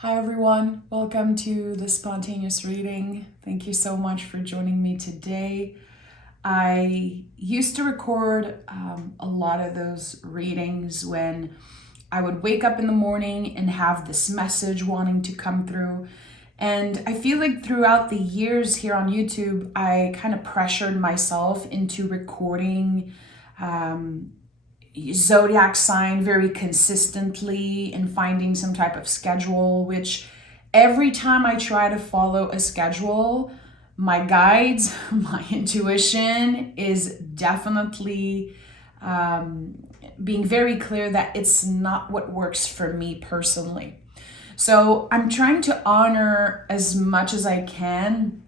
Hi everyone, welcome to the spontaneous reading. Thank you so much for joining me today. I used to record a lot of those readings when I would wake up in the morning and have this message wanting to come through. And I feel like throughout the years here on YouTube, I kind of pressured myself into recording zodiac sign very consistently and finding some type of schedule, which every time I try to follow a schedule, my guides, my intuition is definitely being very clear that it's not what works for me personally. So I'm trying to honor as much as I can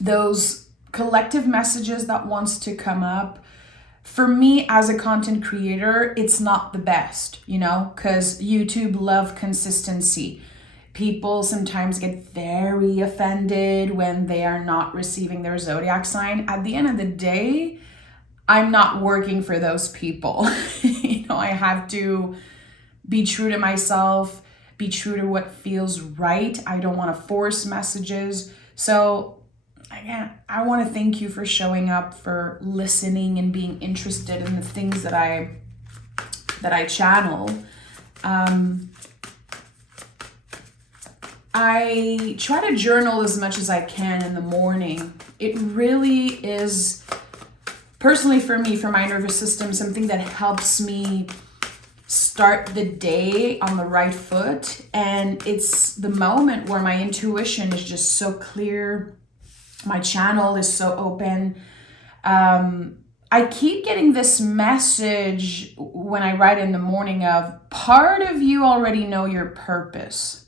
those collective messages that wants to come up. For me as a content creator, it's not the best, because YouTube love consistency. People sometimes get very offended when they are not receiving their zodiac sign. At the end of the day, I'm not working for those people. I have to be true to myself, be true to what feels right. I don't want to force messages. So again, I want to thank you for showing up, for listening and being interested in the things that I channel. I try to journal as much as I can in the morning. It really is, personally for me, for my nervous system, something that helps me start the day on the right foot. And it's the moment where my intuition is just so clear. My channel is so open. I keep getting this message when I write in the morning of part of you already know your purpose.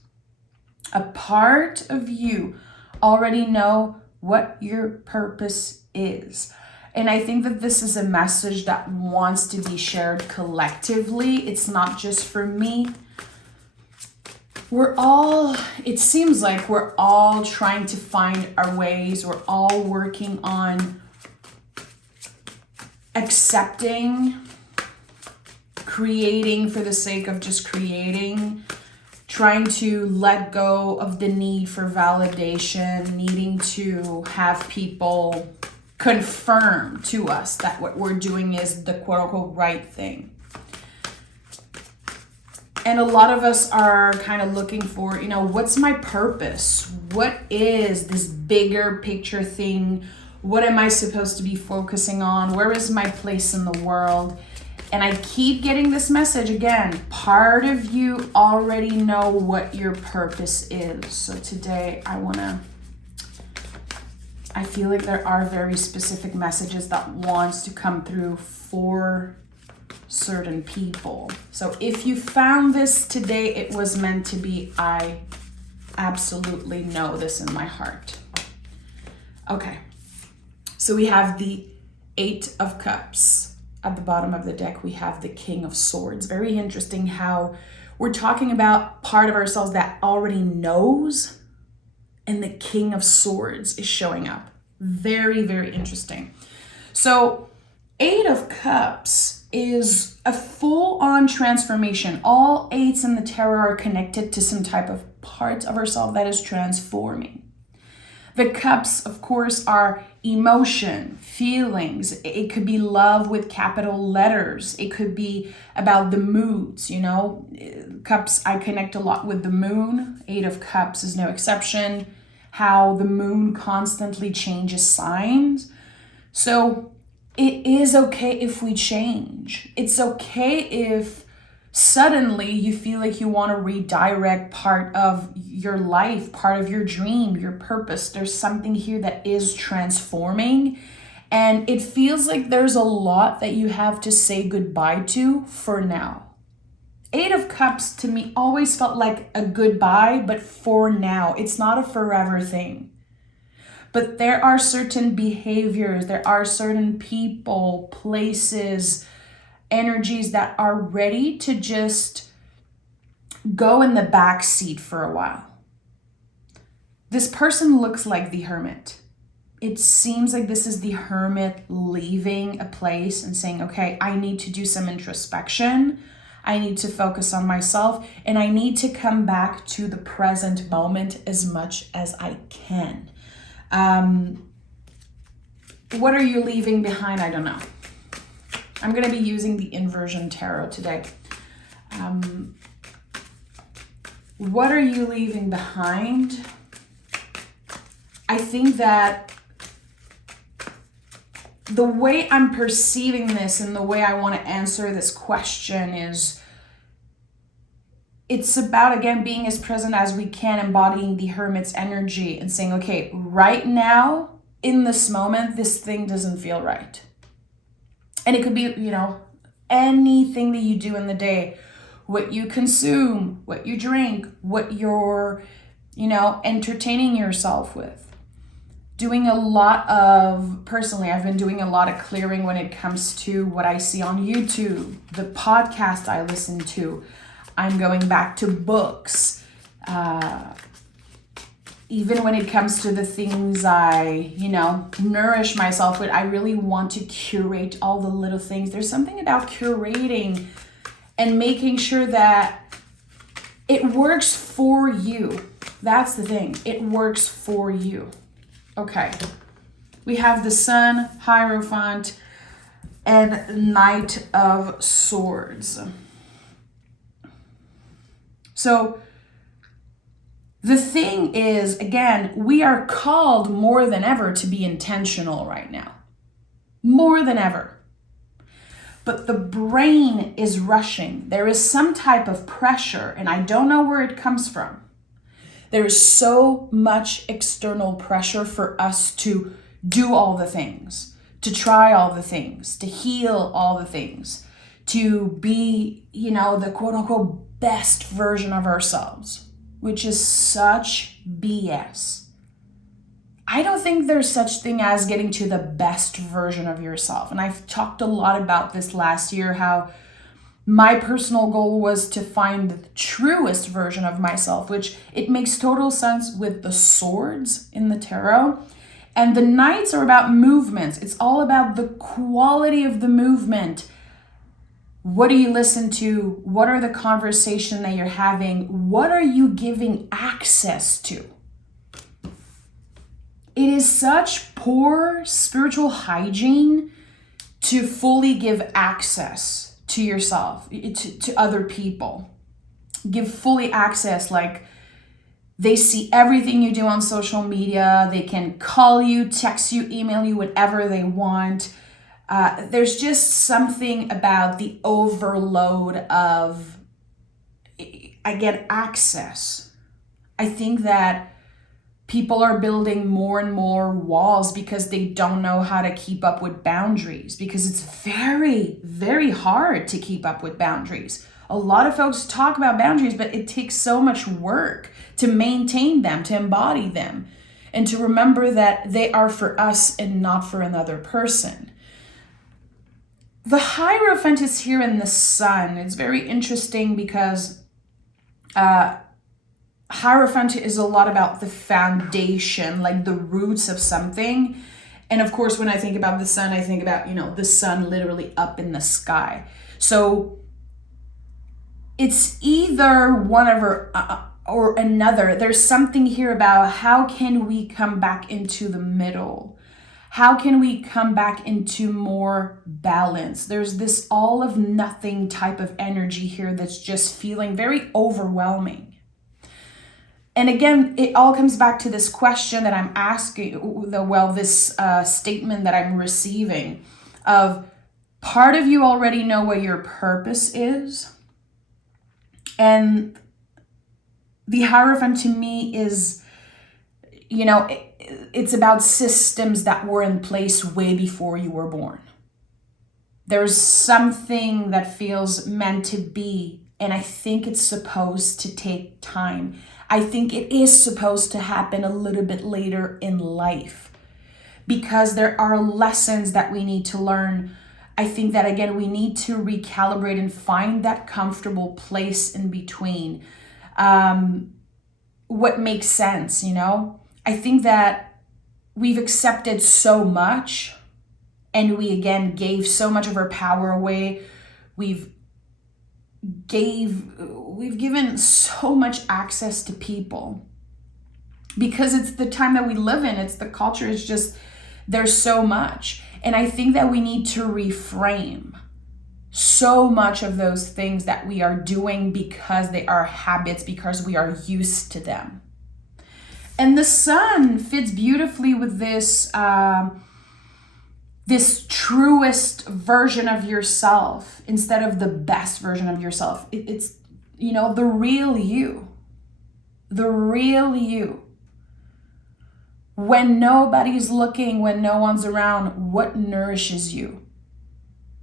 A part of you already know what your purpose is. And I think that this is a message that wants to be shared collectively. It's not just for me. It seems like we're all trying to find our ways. We're all working on accepting, creating for the sake of just creating, trying to let go of the need for validation, needing to have people confirm to us that what we're doing is the quote unquote right thing. And a lot of us are kind of looking for, what's my purpose? What is this bigger picture thing? What am I supposed to be focusing on? Where is my place in the world? And I keep getting this message again. Part of you already know what your purpose is. So today I feel like there are very specific messages that wants to come through for certain people. So if you found this today, it was meant to be. I absolutely know this in my heart. Okay, so we have the 8 of Cups. At the bottom of the deck, we have the King of Swords. Very interesting how we're talking about part of ourselves that already knows, and the King of Swords is showing up. Very, very interesting. So 8 of Cups is a full-on transformation. All 8s in the tarot are connected to some type of part of ourselves that is transforming. The cups, of course, are emotion, feelings. It could be love with capital letters. It could be about the moods, Cups, I connect a lot with the moon. 8 of Cups is no exception. How the moon constantly changes signs. So it is okay if we change. It's okay if suddenly you feel like you want to redirect part of your life, part of your dream, your purpose. There's something here that is transforming, and it feels like there's a lot that you have to say goodbye to for now. 8 of Cups to me always felt like a goodbye, but for now. It's not a forever thing. But there are certain behaviors, there are certain people, places, energies that are ready to just go in the back seat for a while. This person looks like the Hermit. It seems like this is the Hermit leaving a place and saying, okay, I need to do some introspection. I need to focus on myself, and I need to come back to the present moment as much as I can. What are you leaving behind? I don't know. I'm going to be using the inversion tarot today. What are you leaving behind? I think that the way I'm perceiving this and the way I want to answer this question is, it's about, again, being as present as we can, embodying the Hermit's energy and saying, okay, right now, in this moment, this thing doesn't feel right. And it could be, anything that you do in the day, what you consume, what you drink, what you're, entertaining yourself with. Doing a lot of, personally, I've been doing a lot of clearing when it comes to what I see on YouTube, the podcast I listen to. I'm going back to books. Even when it comes to the things I, nourish myself with, I really want to curate all the little things. There's something about curating and making sure that it works for you. That's the thing. It works for you. Okay. We have the Sun, Hierophant, and Knight of Swords. So the thing is, again, we are called more than ever to be intentional right now. More than ever. But the brain is rushing. There is some type of pressure, and I don't know where it comes from. There is so much external pressure for us to do all the things, to try all the things, to heal all the things, to be, the quote unquote best version of ourselves, which is such BS. I don't think there's such thing as getting to the best version of yourself. And I've talked a lot about this last year, how my personal goal was to find the truest version of myself, which it makes total sense with the swords in the tarot. And the knights are about movements. It's all about the quality of the movement. What do you listen to? What are the conversations that you're having? What are you giving access to? It is such poor spiritual hygiene to fully give access to yourself, to other people. Give fully access, like they see everything you do on social media. They can call you, text you, email you, whatever they want. There's just something about the overload of, again, access. I think that people are building more and more walls because they don't know how to keep up with boundaries, because it's very, very hard to keep up with boundaries. A lot of folks talk about boundaries, but it takes so much work to maintain them, to embody them, and to remember that they are for us and not for another person. The Hierophant is here in the Sun. It's very interesting because Hierophant is a lot about the foundation, like the roots of something. And of course, when I think about the Sun, I think about, the sun literally up in the sky. So it's either one or another. There's something here about how can we come back into the middle? How can we come back into more balance? There's this all of nothing type of energy here that's just feeling very overwhelming. And again, it all comes back to this question that I'm asking, this statement that I'm receiving of part of you already know what your purpose is. And the Hierophant to me is, it's about systems that were in place way before you were born. There's something that feels meant to be, and I think it's supposed to take time. I think it is supposed to happen a little bit later in life because there are lessons that we need to learn. I think that, again, we need to recalibrate and find that comfortable place in between. What makes sense, I think that we've accepted so much and we, again, gave so much of our power away. We've we've given so much access to people because it's the time that we live in. It's the culture. It's just, there's so much. And I think that we need to reframe so much of those things that we are doing because they are habits, because we are used to them. And the sun fits beautifully with this this truest version of yourself instead of the best version of yourself. It's, you know, the real you. The real you. When nobody's looking, when no one's around, what nourishes you?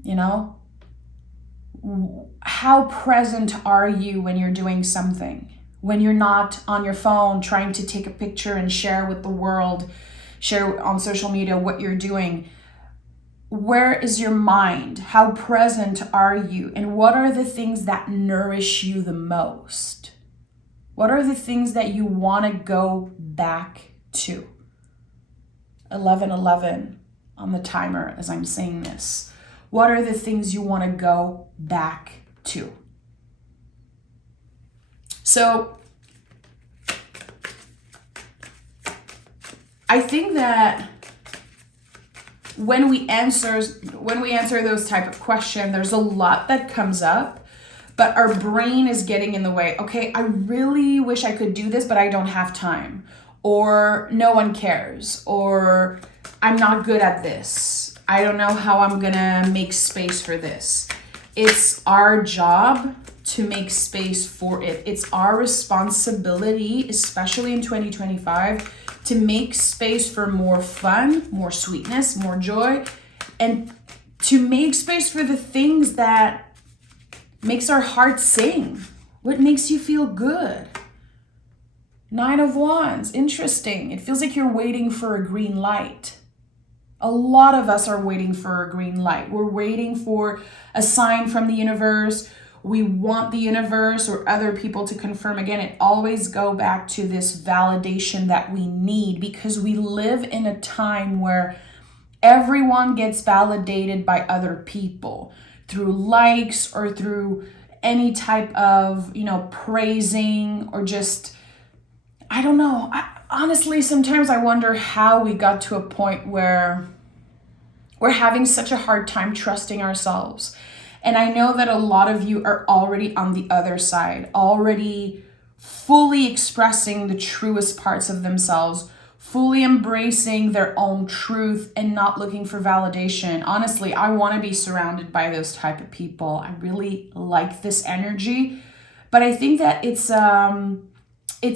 You know? How present are you when you're doing something? When you're not on your phone trying to take a picture and share with the world, share on social media what you're doing. Where is your mind? How present are you? And what are the things that nourish you the most? What are the things that you want to go back to? 11:11 on the timer as I'm saying this. What are the things you want to go back to? So I think that when we answer those type of questions, there's a lot that comes up, but our brain is getting in the way. Okay, I really wish I could do this, but I don't have time. Or no one cares. Or I'm not good at this. I don't know how I'm gonna make space for this. It's our job to make space for it. It's our responsibility, especially in 2025, to make space for more fun, more sweetness, more joy, and to make space for the things that makes our heart sing. What makes you feel good? 9 of Wands, interesting. It feels like you're waiting for a green light. A lot of us are waiting for a green light. We're waiting for a sign from the universe. We want the universe or other people to confirm. Again, it always go back to this validation that we need because we live in a time where everyone gets validated by other people through likes or through any type of, praising or just, I don't know. Honestly, sometimes I wonder how we got to a point where we're having such a hard time trusting ourselves. And I know that a lot of you are already on the other side, already fully expressing the truest parts of themselves, fully embracing their own truth and not looking for validation. Honestly, I want to be surrounded by those type of people. I really like this energy, but I think that it's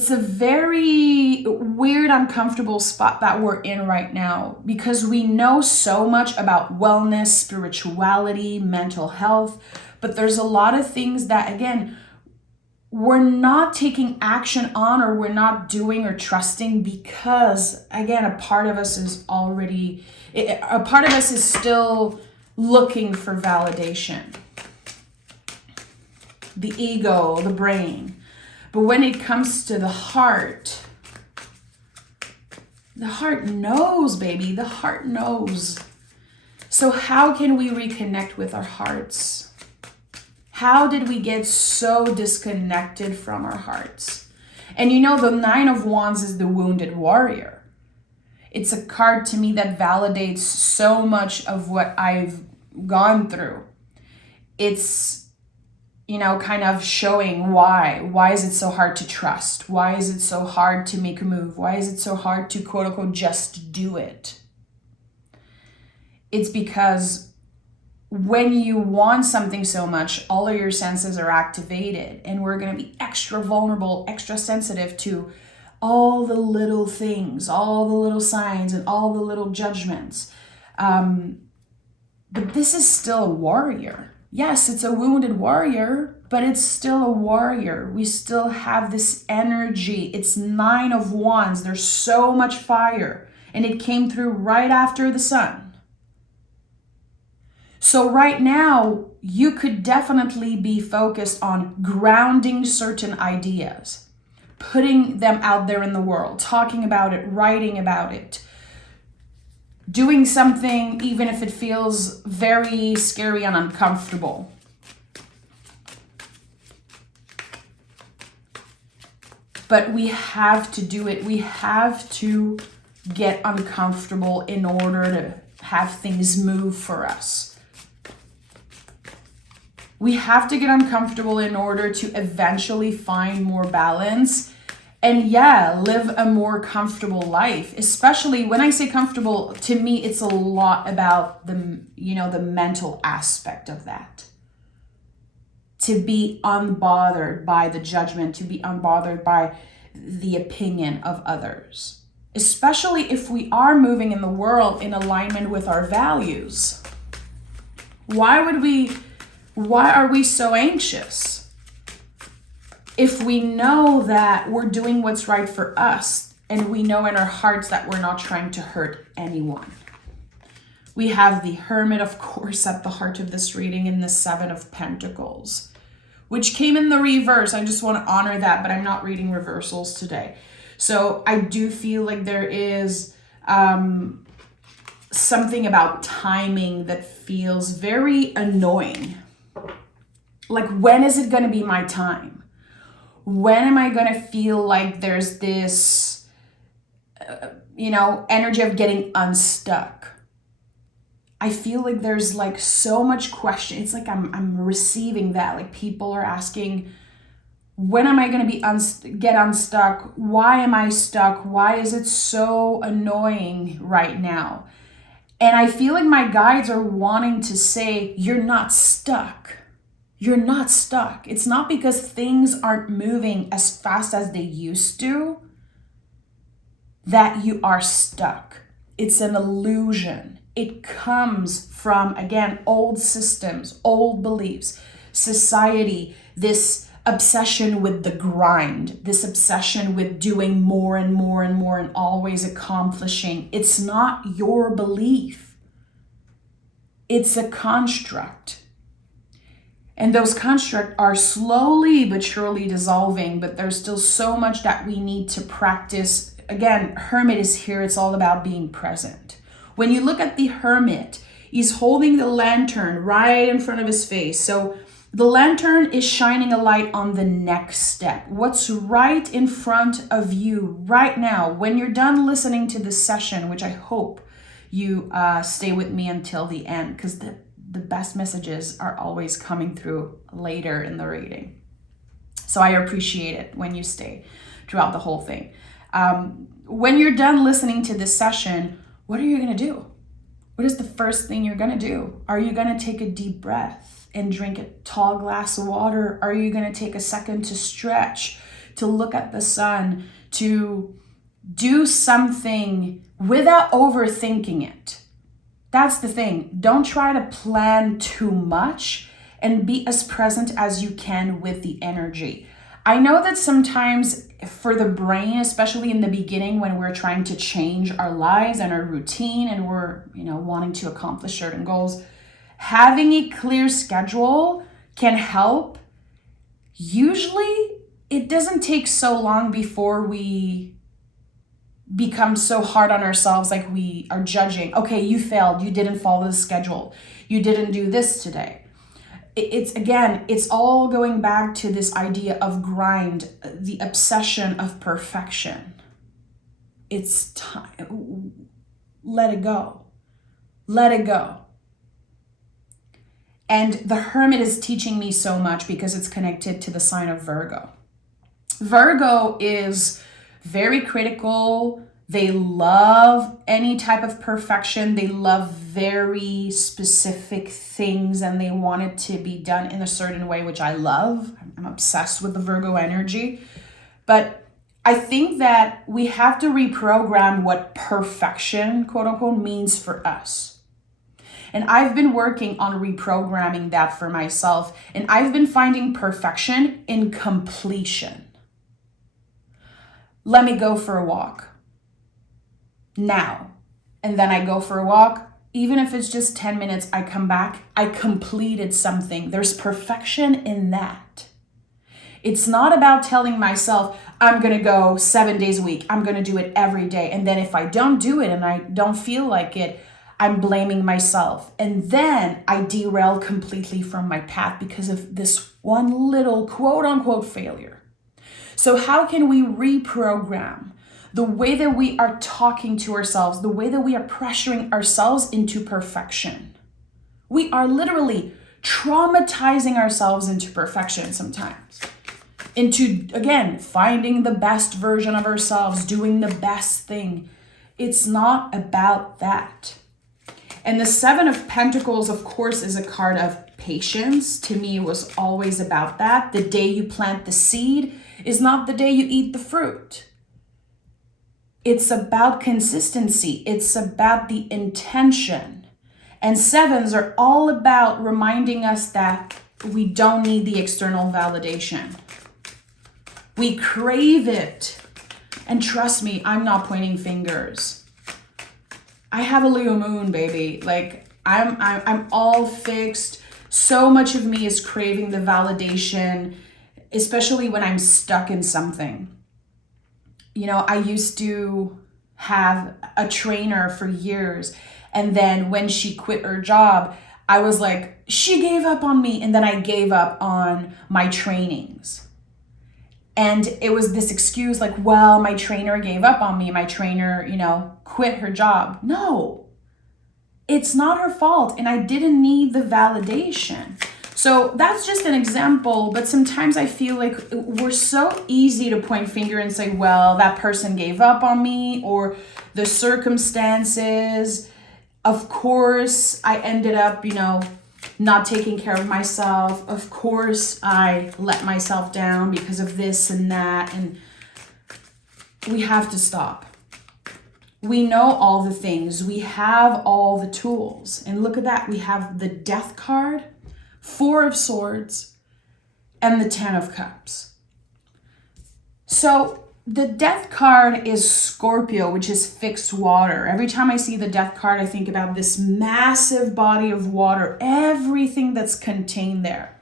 a very weird, uncomfortable spot that we're in right now because we know so much about wellness, spirituality, mental health, but there's a lot of things that, again, we're not taking action on or we're not doing or trusting because, again, a part of us is still looking for validation. The ego, the brain. But when it comes to the heart knows, baby. The heart knows. So how can we reconnect with our hearts? How did we get so disconnected from our hearts? And the 9 of Wands is the wounded warrior. It's a card to me that validates so much of what I've gone through. It's kind of showing why. Why is it so hard to trust? Why is it so hard to make a move? Why is it so hard to quote unquote just do it? It's because when you want something so much, all of your senses are activated and we're going to be extra vulnerable, extra sensitive to all the little things, all the little signs and all the little judgments. But this is still a warrior. Yes, it's a wounded warrior, but it's still a warrior. We still have this energy. It's 9 of Wands. There's so much fire, and it came through right after the sun. So right now, you could definitely be focused on grounding certain ideas, putting them out there in the world, talking about it, writing about it, doing something even if it feels very scary and uncomfortable. but we have to do it. We have to get uncomfortable in order to have things move for us. We have to get uncomfortable in order to eventually find more balance and live a more comfortable life. Especially when I say comfortable, to me, it's a lot about the mental aspect of that. To be unbothered by the judgment, to be unbothered by the opinion of others. Especially if we are moving in the world in alignment with our values. Why are we so anxious? If we know that we're doing what's right for us, and we know in our hearts that we're not trying to hurt anyone. We have the Hermit, of course, at the heart of this reading in the Seven of Pentacles, which came in the reverse. I just want to honor that, but I'm not reading reversals today. So I do feel like there is something about timing that feels very annoying. Like, when is it going to be my time? When am I going to feel like there's this, energy of getting unstuck? I feel like there's like so much question. It's like I'm receiving that. Like, people are asking, when am I going to be get unstuck? Why am I stuck? Why is it so annoying right now? And I feel like my guides are wanting to say, you're not stuck. You're not stuck. It's not because things aren't moving as fast as they used to that you are stuck. It's an illusion. It comes from, again, old systems, old beliefs, society, this obsession with the grind, this obsession with doing more and more and more and always accomplishing. It's not your belief. It's a construct. And those constructs are slowly but surely dissolving, but there's still so much that we need to practice. Again, Hermit is here. It's all about being present. When you look at the Hermit, he's holding the lantern right in front of his face. So the lantern is shining a light on the next step. What's right in front of you right now. When you're done listening to this session, which I hope you stay with me until the end, because the best messages are always coming through later in the reading. So I appreciate it when you stay throughout the whole thing. When you're done listening to this session, what are you going to do? What is the first thing you're going to do? Are you going to take a deep breath and drink a tall glass of water? Are you going to take a second to stretch, to look at the sun, to do something without overthinking it? That's the thing. Don't try to plan too much and be as present as you can with the energy. I know that sometimes for the brain, especially in the beginning when we're trying to change our lives and our routine and we're, wanting to accomplish certain goals, having a clear schedule can help. Usually it doesn't take so long before we become so hard on ourselves, like we are judging. Okay, you failed. You didn't follow the schedule. You didn't do this today. It's all going back to this idea of grind, the obsession of perfection. It's time. Let it go. Let it go. And the Hermit is teaching me so much because it's connected to the sign of Virgo. Virgo is very critical. They love any type of perfection. They love very specific things and they want it to be done in a certain way, which I love. I'm obsessed with the Virgo energy. But I think that we have to reprogram what perfection, quote unquote, means for us. And I've been working on reprogramming that for myself. And I've been finding perfection in completion. Let me go for a walk now. And then I go for a walk. Even if it's just 10 minutes, I come back. I completed something. There's perfection in that. It's not about telling myself, I'm going to go 7 days a week. I'm going to do it every day. And then if I don't do it and I don't feel like it, I'm blaming myself. And then I derail completely from my path because of this one little quote unquote failure. So how can we reprogram the way that we are talking to ourselves, the way that we are pressuring ourselves into perfection? We are literally traumatizing ourselves into perfection sometimes. Into, again, finding the best version of ourselves, doing the best thing. It's not about that. And the Seven of Pentacles, of course, is a card of patience. To me, it was always about that. The day you plant the seed is not the day you eat the fruit. It's about consistency. It's about the intention. And sevens are all about reminding us that we don't need the external validation. We crave it. And trust me, I'm not pointing fingers. I have a Leo moon, baby. Like I'm all fixed. So much of me is craving the validation, especially when I'm stuck in something. You know, I used to have a trainer for years, and then when she quit her job, I was like, she gave up on me, and then I gave up on my trainings. And it was this excuse like, well, my trainer gave up on me. My trainer, quit her job. No, it's not her fault. And I didn't need the validation. So that's just an example. But sometimes I feel like we're so easy to point finger and say, well, that person gave up on me, or the circumstances. Of course, I ended up, not taking care of myself. Of course, I let myself down because of this and that. And we have to stop. We know all the things. We have all the tools. And look at that. We have the Death card, Four of Swords, and the Ten of Cups. So the Death card is Scorpio, which is fixed water. Every time I see the Death card, I think about this massive body of water, everything that's contained there.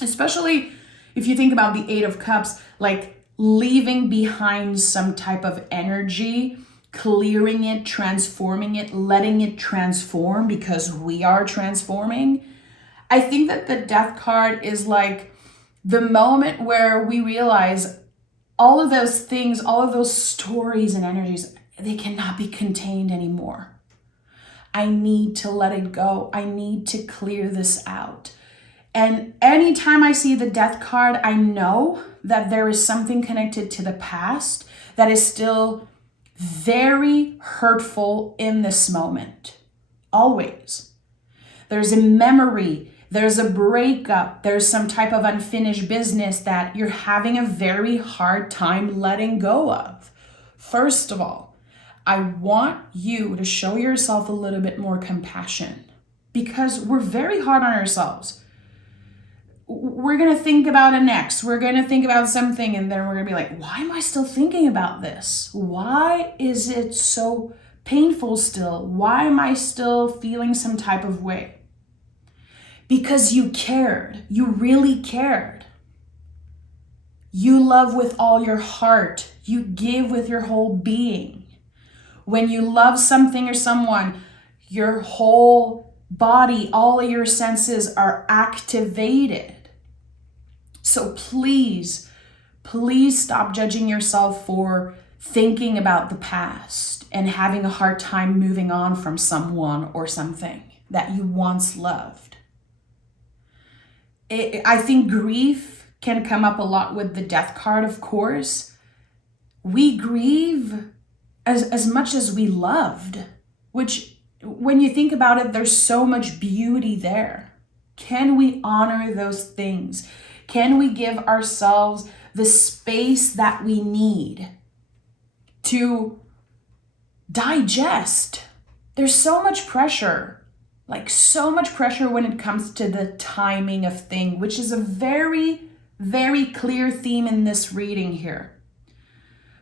Especially if you think about the Eight of Cups, like leaving behind some type of energy, clearing it, transforming it, letting it transform because we are transforming. I think that the Death card is like the moment where we realize all of those things, all of those stories and energies, they cannot be contained anymore. I need to let it go. I need to clear this out. And anytime I see the Death card, I know that there is something connected to the past that is still very hurtful in this moment. Always. There's a memory. There's a breakup, there's some type of unfinished business that you're having a very hard time letting go of. First of all, I want you to show yourself a little bit more compassion because we're very hard on ourselves. We're going to think about an ex, we're going to think about something, and then we're going to be like, why am I still thinking about this? Why is it so painful still? Why am I still feeling some type of way? Because you cared. You really cared. You love with all your heart. You give with your whole being. When you love something or someone, your whole body, all of your senses are activated. So please stop judging yourself for thinking about the past and having a hard time moving on from someone or something that you once loved. I think grief can come up a lot with the Death card, of course. We grieve as much as we loved, which when you think about it, there's so much beauty there. Can we honor those things? Can we give ourselves the space that we need to digest? There's so much pressure. Like so much pressure when it comes to the timing of things, which is a very, very clear theme in this reading here.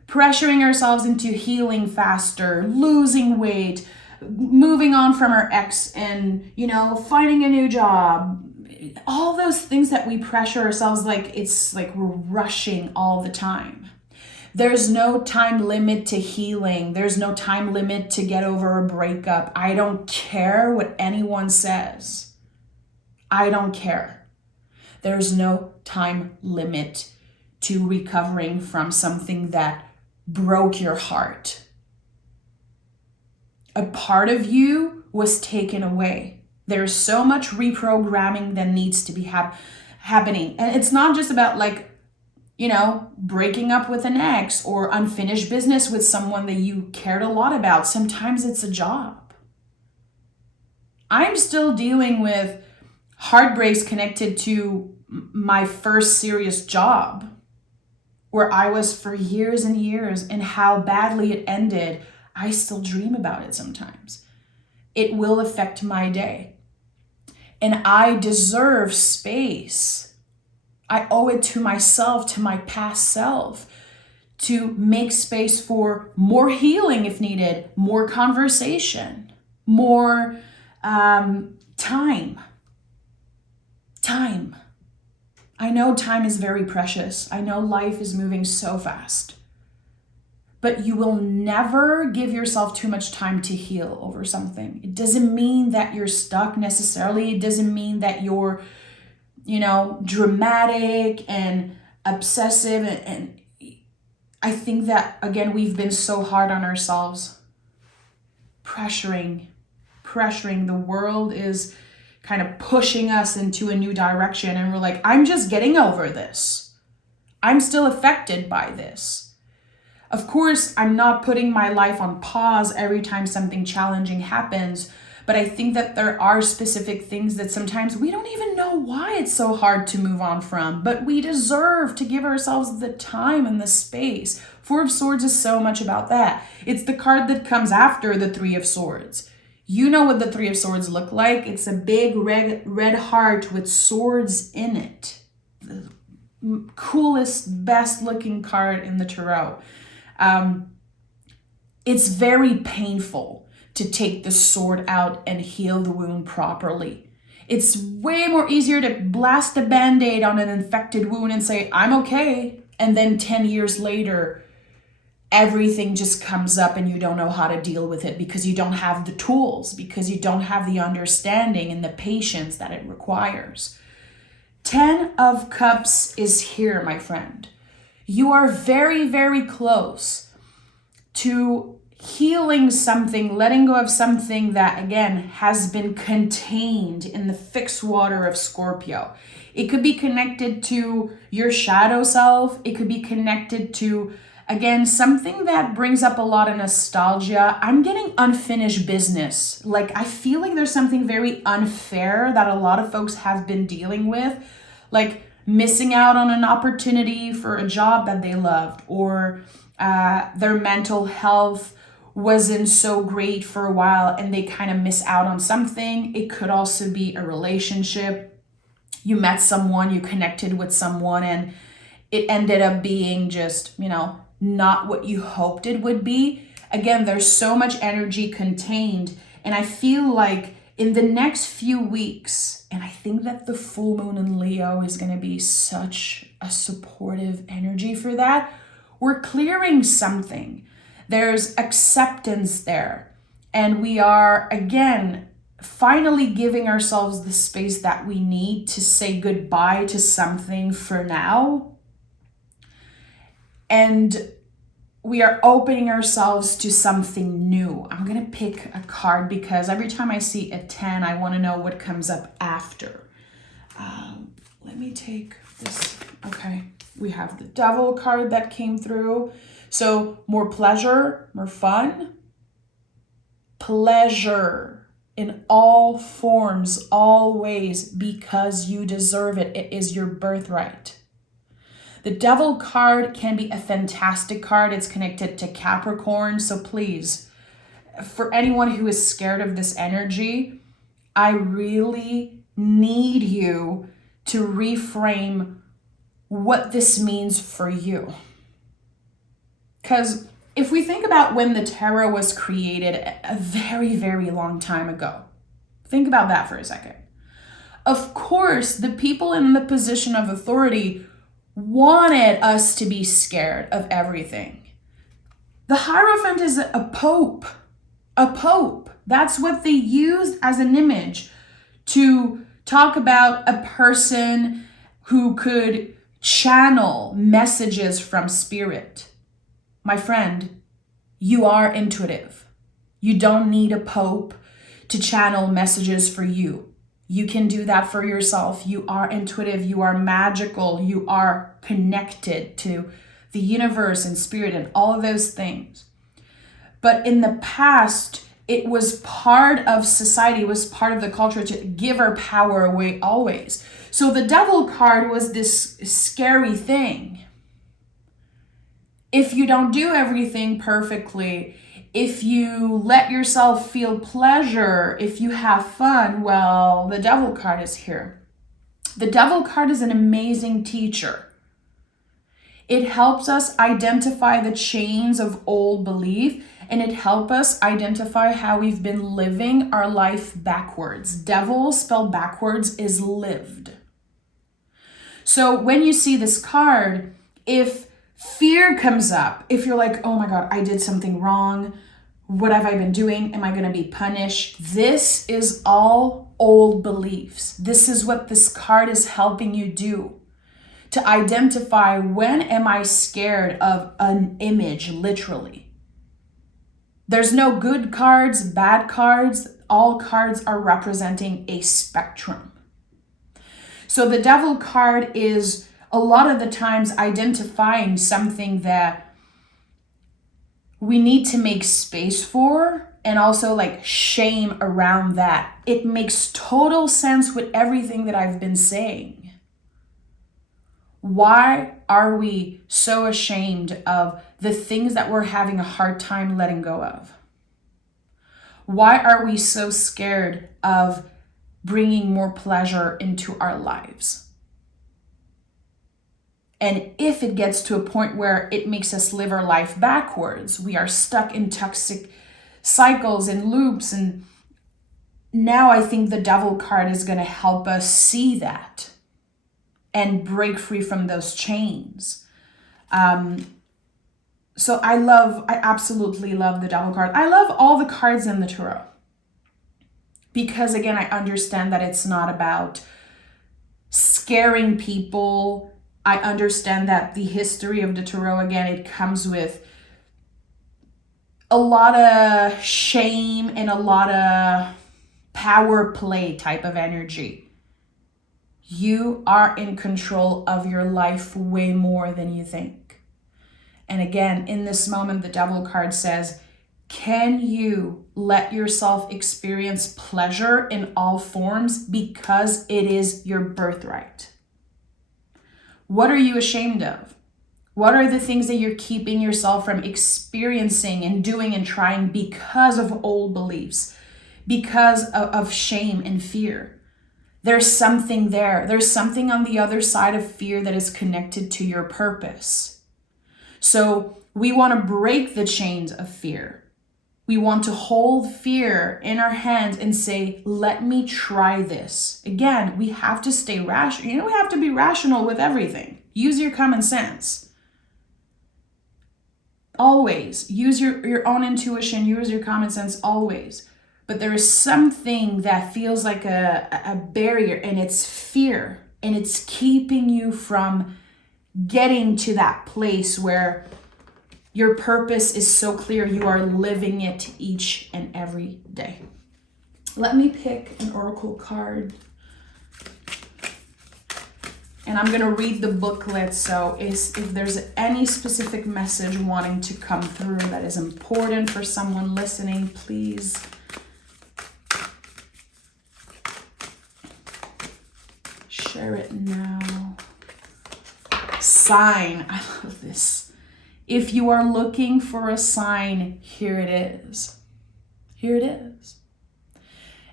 Pressuring ourselves into healing faster, losing weight, moving on from our ex and, finding a new job. All those things that we pressure ourselves like it's like we're rushing all the time. There's no time limit to healing. There's no time limit to get over a breakup. I don't care what anyone says. I don't care. There's no time limit to recovering from something that broke your heart. A part of you was taken away. There's so much reprogramming that needs to be happening. And it's not just about like, breaking up with an ex or unfinished business with someone that you cared a lot about. Sometimes it's a job. I'm still dealing with heartbreaks connected to my first serious job, where I was for years and years, and how badly it ended. I still dream about it sometimes. It will affect my day. And I deserve space. I owe it to myself, to my past self, to make space for more healing if needed, more conversation, more time. Time. I know time is very precious. I know life is moving so fast. But you will never give yourself too much time to heal over something. It doesn't mean that you're stuck necessarily. It doesn't mean that you're, dramatic and obsessive. And I think that, again, we've been so hard on ourselves. Pressuring. The world is kind of pushing us into a new direction. And we're like, I'm just getting over this. I'm still affected by this. Of course, I'm not putting my life on pause every time something challenging happens, but I think that there are specific things that sometimes we don't even know why it's so hard to move on from, but we deserve to give ourselves the time and the space. Four of Swords is so much about that. It's the card that comes after the Three of Swords. You know what the Three of Swords look like. It's a big red heart with swords in it. The coolest, best looking card in the tarot. It's very painful to take the sword out and heal the wound properly. It's way more easier to blast a band-aid on an infected wound and say, I'm okay. And then 10 years later, everything just comes up and you don't know how to deal with it because you don't have the tools, because you don't have the understanding and the patience that it requires. 10 of Cups is here, my friend. You are very, very close to healing something, letting go of something that, again, has been contained in the fixed water of Scorpio. It could be connected to your shadow self. It could be connected to, again, something that brings up a lot of nostalgia. I'm getting unfinished business. Like, I feel like there's something very unfair that a lot of folks have been dealing with. Like, missing out on an opportunity for a job that they loved, or their mental health wasn't so great for a while and they kind of miss out on something. It could also be a relationship. You met someone, you connected with someone, and it ended up being just, not what you hoped it would be. Again, there's so much energy contained, and I feel like in the next few weeks, and I think that the full moon in Leo is going to be such a supportive energy for that. We're clearing something. There's acceptance there. And we are, again, finally giving ourselves the space that we need to say goodbye to something for now. And we are opening ourselves to something new. I'm going to pick a card because every time I see a 10, I want to know what comes up after. Let me take this. Okay, we have the Devil card that came through. So more pleasure, more fun. Pleasure in all forms, all ways, because you deserve it. It is your birthright. The Devil card can be a fantastic card. It's connected to Capricorn. So please, for anyone who is scared of this energy, I really need you to reframe what this means for you. Because if we think about when the tarot was created a very, very long time ago, think about that for a second. Of course, the people in the position of authority wanted us to be scared of everything. The Hierophant is a pope. A pope. That's what they used as an image to talk about a person who could, channel messages from spirit. My friend, you are intuitive. You don't need a pope to channel messages for you. You can do that for yourself. You are intuitive. You are magical. You are connected to the universe and spirit and all of those things. But in the past, it was part of society, it was part of the culture to give our power away always. So the devil card was this scary thing. If you don't do everything perfectly, if you let yourself feel pleasure, if you have fun, well, the devil card is here. The devil card is an amazing teacher. It helps us identify the chains of old belief, and it helps us identify how we've been living our life backwards. Devil spelled backwards is lived. So when you see this card, if fear comes up, if you're like, oh my God, I did something wrong. What have I been doing? Am I going to be punished? This is all old beliefs. This is what this card is helping you do. To identify, when am I scared of an image, literally. There's no good cards, bad cards. All cards are representing a spectrum. So the devil card is a lot of the times identifying something that we need to make space for, and also like shame around that. It makes total sense with everything that I've been saying. Why are we so ashamed of the things that we're having a hard time letting go of? Why are we so scared of bringing more pleasure into our lives? And if it gets to a point where it makes us live our life backwards, we are stuck in toxic cycles and loops. And now I think the devil card is going to help us see that and break free from those chains. So I absolutely love the devil card. I love all the cards in the tarot. Because again, I understand that it's not about scaring people. I understand that the history of the tarot, again, it comes with a lot of shame and a lot of power play type of energy. You are in control of your life way more than you think. And again, in this moment, the devil card says, can you let yourself experience pleasure in all forms because it is your birthright? What are you ashamed of? What are the things that you're keeping yourself from experiencing and doing and trying because of old beliefs, because of shame and fear? There's something there. There's something on the other side of fear that is connected to your purpose. So we want to break the chains of fear. We want to hold fear in our hands and say, let me try this. Again, we have to stay rational. We have to be rational with everything. Use your common sense. Always. Use your own intuition. Use your common sense always. But there is something that feels like a barrier, and it's fear. And it's keeping you from getting to that place where your purpose is so clear, you are living it each and every day. Let me pick an oracle card. And I'm going to read the booklet. So if there's any specific message wanting to come through that is important for someone listening, please share it now. Sign. I love this. If you are looking for a sign, here it is. Here it is.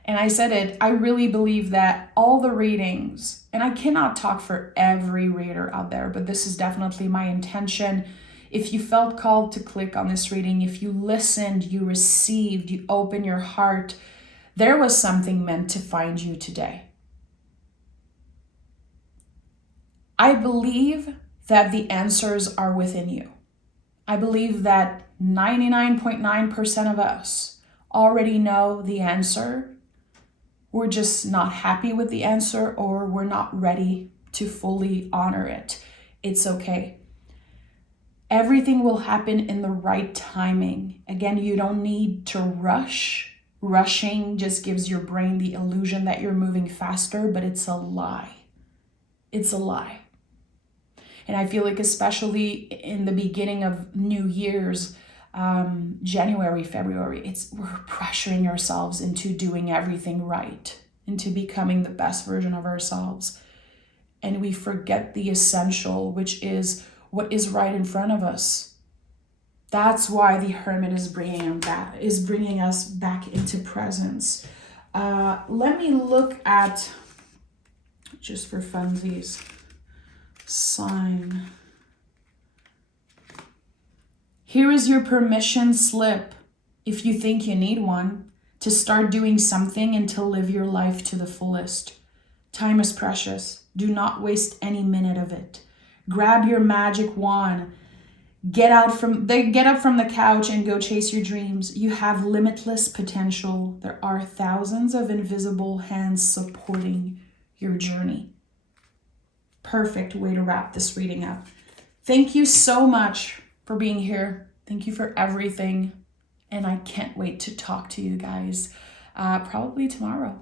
And I said it, I really believe that all the readings, and I cannot talk for every reader out there, but this is definitely my intention. If you felt called to click on this reading, if you listened, you received, you opened your heart, there was something meant to find you today. I believe that the answers are within you. I believe that 99.9% of us already know the answer. We're just not happy with the answer, or we're not ready to fully honor it. It's okay. Everything will happen in the right timing. Again, you don't need to rush. Rushing just gives your brain the illusion that you're moving faster, but it's a lie. It's a lie. And I feel like especially in the beginning of New Year's, January, February, we're pressuring ourselves into doing everything right, into becoming the best version of ourselves. And we forget the essential, which is what is right in front of us. That's why the Hermit is bringing us back into presence. Let me look at, just for funsies, sign. Here is your permission slip, if you think you need one, to start doing something and to live your life to the fullest. Time is precious. Do not waste any minute of it. Grab your magic wand. Get up from the couch and go chase your dreams. You have limitless potential. There are thousands of invisible hands supporting your journey. Perfect way to wrap this reading up. Thank you so much for being here. Thank you for everything. And I can't wait to talk to you guys probably tomorrow.